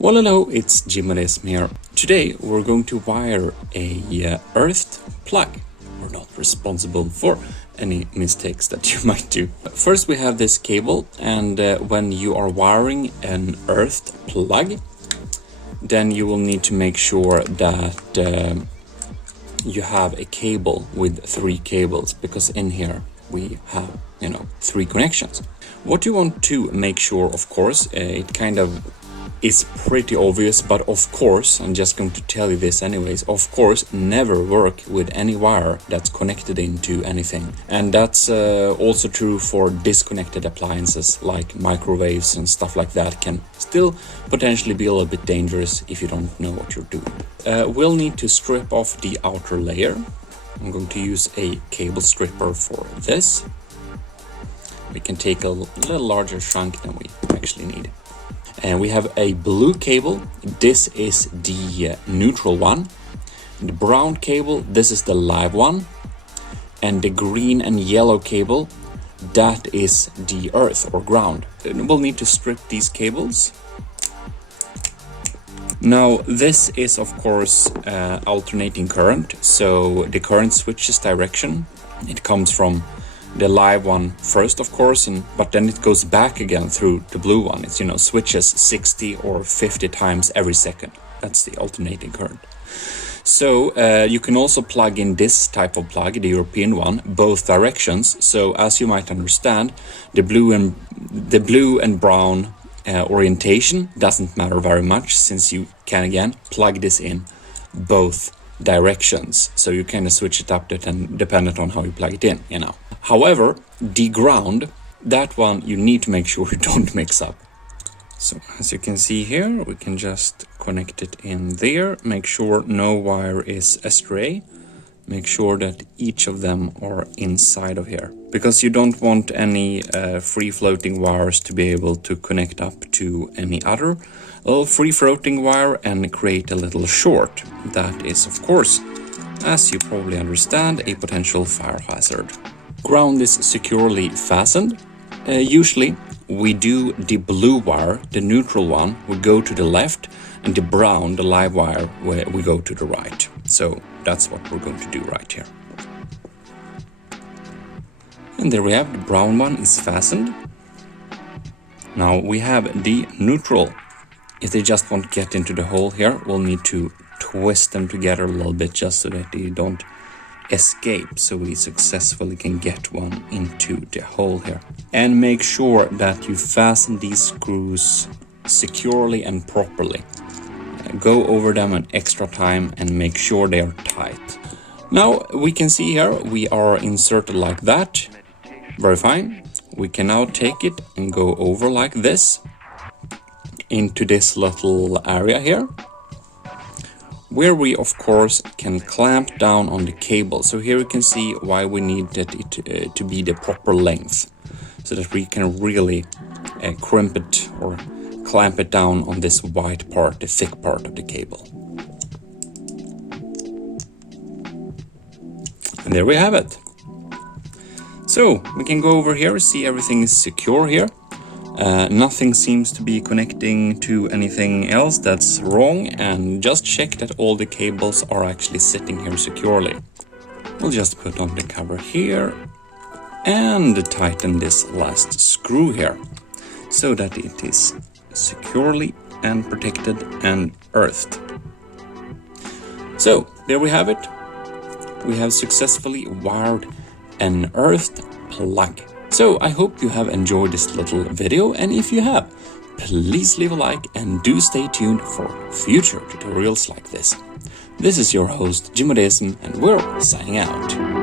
Well, hello, it's Gmodism here. Today we're going to wire a earthed plug. We're not responsible for any mistakes that you might do. First we have this cable, and when you are wiring an earthed plug, then you will need to make sure that you have a cable with 3 cables, because in here we have, 3 connections. What you want to make sure, of course, it kind of is pretty obvious, but of course, I'm just going to tell you this anyways, of course, never work with any wire that's connected into anything. And that's also true for disconnected appliances like microwaves and stuff like that. Can still potentially be a little bit dangerous if you don't know what you're doing. We'll need to strip off the outer layer. I'm going to use a cable stripper for this. We can take a little larger chunk than we actually need. And we have a blue cable. This is the neutral one. The brown cable, this is the live one. And the green and yellow cable, that is the earth or ground. And we'll need to strip these cables. Now this is of course alternating current, so the current switches direction. It comes from the live one first, of course, but then it goes back again through the blue one. It's, switches 60 or 50 times every second. That's the alternating current. So you can also plug in this type of plug, the European one, both directions. So as you might understand, the blue and brown orientation doesn't matter very much, since you can again plug this in both directions, so you kind of switch it up dependent on how you plug it in, However, the ground, that one you need to make sure you don't mix up. So as you can see here, we can just connect it in there. Make sure no wire is astray. Make sure that each of them are inside of here, because you don't want any free-floating wires to be able to connect up to any other free-floating wire and create a little short. That is, of course, as you probably understand, a potential fire hazard. Ground is securely fastened. Usually we do the blue wire, the neutral one, we go to the left, and the brown, the live wire, we go to the right. So that's what we're going to do right here. And there we have, the brown one is fastened. Now we have the neutral. If they just won't get into the hole here, we'll need to twist them together a little bit just so that they don't escape, so we successfully can get one into the hole here. And make sure that you fasten these screws securely and properly. Go over them an extra time and make sure they are tight. Now we can see here we are inserted like that. Very fine. We can now take it and go over like this into this little area here, where we of course can clamp down on the cable. So here you can see why we need it to be the proper length, so that we can really crimp it or clamp it down on this white part, the thick part of the cable. And there we have it. So we can go over here, see everything is secure here. Nothing seems to be connecting to anything else that's wrong, and just check that all the cables are actually sitting here securely. We'll just put on the cover here and tighten this last screw here, so that it is securely and protected and earthed. So there we have it. We have successfully wired an earthed plug. So I hope you have enjoyed this little video, and if you have, please leave a like and do stay tuned for future tutorials like this. This is your host Gmodism, and we're signing out.